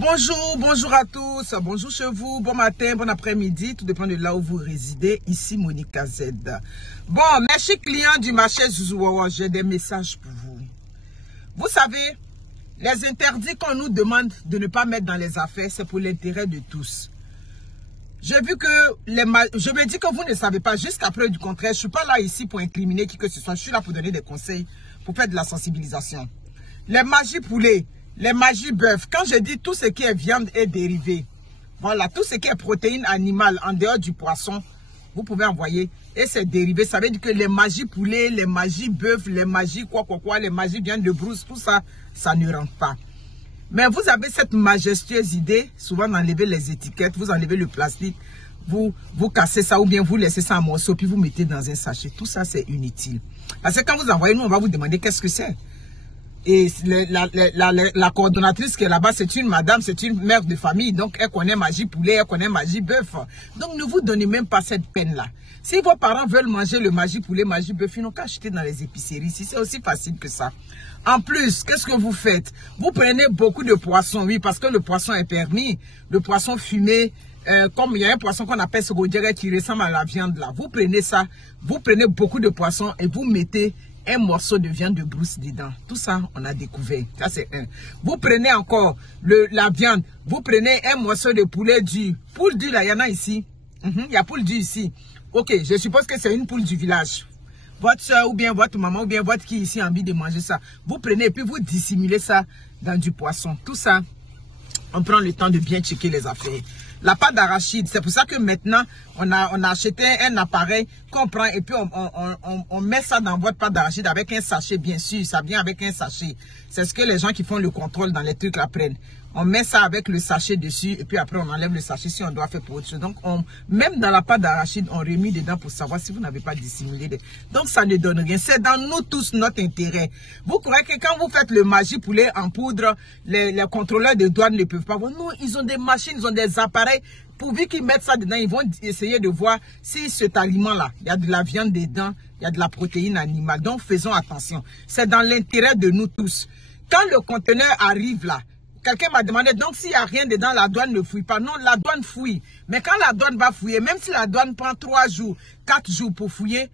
Bonjour à tous, bonjour chez vous, bon matin, bon après-midi, tout dépend de là où vous résidez. Ici Monica Z. Bon, mes chers clients du marché Zouzouawa, j'ai des messages pour vous. Vous savez, les interdits qu'on nous demande de ne pas mettre dans les affaires, c'est pour l'intérêt de tous. J'ai vu que je me dis que vous ne savez pas, jusqu'à preuve du contraire, je ne suis pas là ici pour incriminer qui que ce soit, je suis là pour donner des conseils, pour faire de la sensibilisation. Les magies poulets, les magies bœuf, quand je dis tout ce qui est viande et dérivé, voilà, tout ce qui est protéines animales en dehors du poisson, vous pouvez envoyer. Et c'est dérivé, ça veut dire que les magies poulets, les magies bœuf, les magies quoi, les magies viande de brousse, tout ça, ça ne rentre pas. Mais vous avez cette majestueuse idée, souvent d'enlever les étiquettes, vous enlevez le plastique, vous cassez ça ou bien vous laissez ça en morceaux, puis vous mettez dans un sachet. Tout ça, c'est inutile. Parce que quand vous envoyez, nous, on va vous demander qu'est-ce que c'est. Et la coordonnatrice qui est là-bas, c'est une madame, c'est une mère de famille. Donc, elle connaît magie poulet, elle connaît magie bœuf. Donc, ne vous donnez même pas cette peine-là. Si vos parents veulent manger le magie poulet, magie bœuf, ils n'ont qu'à acheter dans les épiceries. Si c'est aussi facile que ça. En plus, qu'est-ce que vous faites? Vous prenez beaucoup de poissons, oui, parce que le poisson est permis. Le poisson fumé, comme il y a un poisson qu'on appelle sogodjere qui ressemble à la viande là. Vous prenez ça, vous prenez beaucoup de poissons et vous mettez un morceau de viande de brousse dedans. Tout ça, on a découvert. Ça, c'est un. Vous prenez encore la viande. Vous prenez un morceau de poulet dur. Poule dure, là, il y en a ici. Il y a poule dure ici. Ok, je suppose que c'est une poule du village. Votre soeur ou bien votre maman ou bien votre qui ici a envie de manger ça. Vous prenez et puis vous dissimulez ça dans du poisson. Tout ça, on prend le temps de bien checker les affaires. La pâte d'arachide, c'est pour ça que maintenant, on a acheté un appareil qu'on prend et puis on met ça dans votre pâte d'arachide avec un sachet, bien sûr, ça vient avec un sachet. C'est ce que les gens qui font le contrôle dans les trucs la prennent. On met ça avec le sachet dessus et puis après on enlève le sachet si on doit faire pour autre chose. Donc, même dans la pâte d'arachide, on remet dedans pour savoir si vous n'avez pas dissimulé. Donc, ça ne donne rien. C'est dans nous tous notre intérêt. Vous croyez que quand vous faites le magie poulet en poudre, les contrôleurs de douane ne peuvent pas voir. Non, ils ont des machines, ils ont des appareils. Pourvu qu'ils mettent ça dedans, ils vont essayer de voir si cet aliment-là, il y a de la viande dedans, il y a de la protéine animale. Donc, faisons attention. C'est dans l'intérêt de nous tous. Quand le conteneur arrive là, quelqu'un m'a demandé, donc s'il n'y a rien dedans, la douane ne fouille pas. Non, la douane fouille. Mais quand la douane va fouiller, même si la douane prend 3 jours, 4 jours pour fouiller,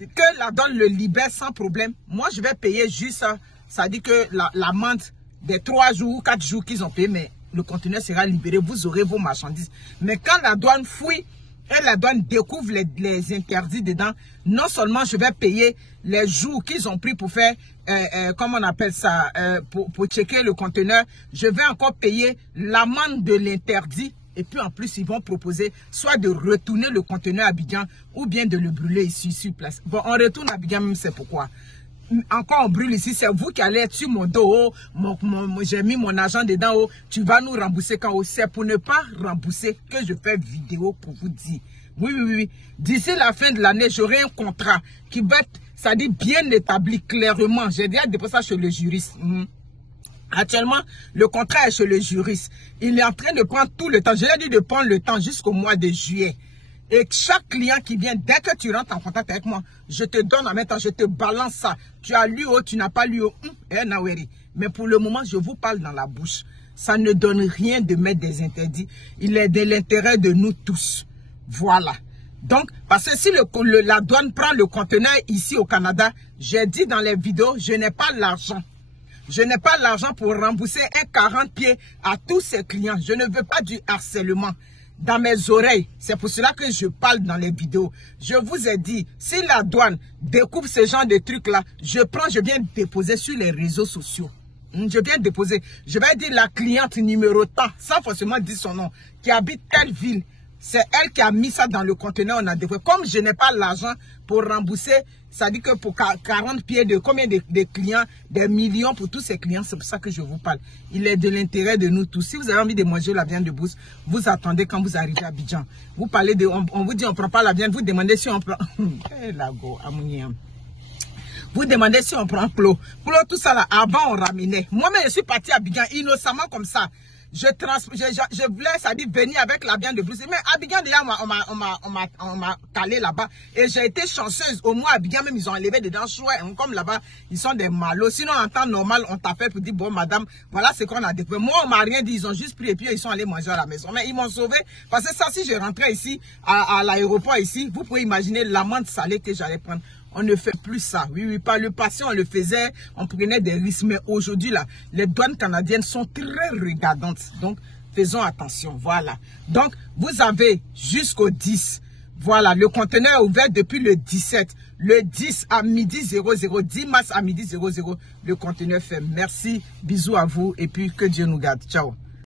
que la douane le libère sans problème, moi je vais payer juste ça. Ça dit que l'amende des 3 jours ou 4 jours qu'ils ont payé, mais le conteneur sera libéré, vous aurez vos marchandises. Mais quand la douane fouille et la douane découvre les interdits dedans, non seulement je vais payer les jours qu'ils ont pris pour faire, comment on appelle ça, pour checker le conteneur, je vais encore payer l'amende de l'interdit. Et puis en plus, ils vont proposer soit de retourner le conteneur à Abidjan ou bien de le brûler ici sur place. Bon, on retourne à Abidjan même, c'est pourquoi. Encore on brûle ici, c'est vous qui allez être sur mon dos, j'ai mis mon argent dedans, tu vas nous rembourser quand c'est pour ne pas rembourser que je fais vidéo pour vous dire. Oui. D'ici la fin de l'année, j'aurai un contrat qui va être, ça dit bien établi clairement. J'ai déjà déposé ça chez le juriste. Actuellement, le contrat est chez le juriste. Il est en train de prendre tout le temps. Je lui ai dit de prendre le temps jusqu'au mois de juillet. Et chaque client qui vient, dès que tu rentres en contact avec moi, je te donne en même temps, je te balance ça. Tu as lu, tu n'as pas lu. Mais pour le moment, je vous parle dans la bouche. Ça ne donne rien de mettre des interdits. Il est de l'intérêt de nous tous. Voilà. Donc, parce que si la douane prend le conteneur ici au Canada, j'ai dit dans les vidéos, je n'ai pas l'argent. Je n'ai pas l'argent pour rembourser un 40 pieds à tous ces clients. Je ne veux pas du harcèlement dans mes oreilles. C'est pour cela que je parle dans les vidéos. Je vous ai dit, si la douane découvre ce genre de trucs-là, je viens déposer sur les réseaux sociaux. Je viens déposer. Je vais dire la cliente numéro tant, sans forcément dire son nom, qui habite telle ville. C'est elle qui a mis ça dans le conteneur. On a découvert. Comme je n'ai pas l'argent pour rembourser, ça dit que pour 40 pieds de combien de clients, des millions pour tous ces clients, c'est pour ça que je vous parle. Il est de l'intérêt de nous tous. Si vous avez envie de manger la viande de brousse, vous attendez quand vous arrivez à Abidjan. Vous parlez de, on vous dit on prend pas la viande, vous demandez si on prend. Vous demandez si on prend Plo. Plo, tout ça là, avant on ramenait. Moi-même, je suis parti à Abidjan innocemment comme ça. je voulais, ça dit venir avec l'Abidjan de Bruxelles. Mais Abidjan, déjà, on m'a calé là-bas. Et j'ai été chanceuse. Au moins, Abidjan, même, ils ont enlevé dedans chouette. Comme là-bas, ils sont des malos. Sinon, en temps normal, on t'appelle pour dire, bon, madame, voilà ce qu'on a découvert. Moi, on m'a rien dit. Ils ont juste pris et puis ils sont allés manger à la maison. Mais ils m'ont sauvé. Parce que ça, si je rentrais ici, à l'aéroport ici, vous pouvez imaginer l'amende salée que j'allais prendre. On ne fait plus ça. Oui, oui, par le passé, on le faisait, on prenait des risques. Mais aujourd'hui, là, les douanes canadiennes sont très regardantes. Donc, faisons attention. Voilà. Donc, vous avez jusqu'au 10. Voilà, le conteneur est ouvert depuis le 17. Le 10 à midi 00, 10 mars à midi 00, le conteneur ferme. Merci, bisous à vous et puis que Dieu nous garde. Ciao.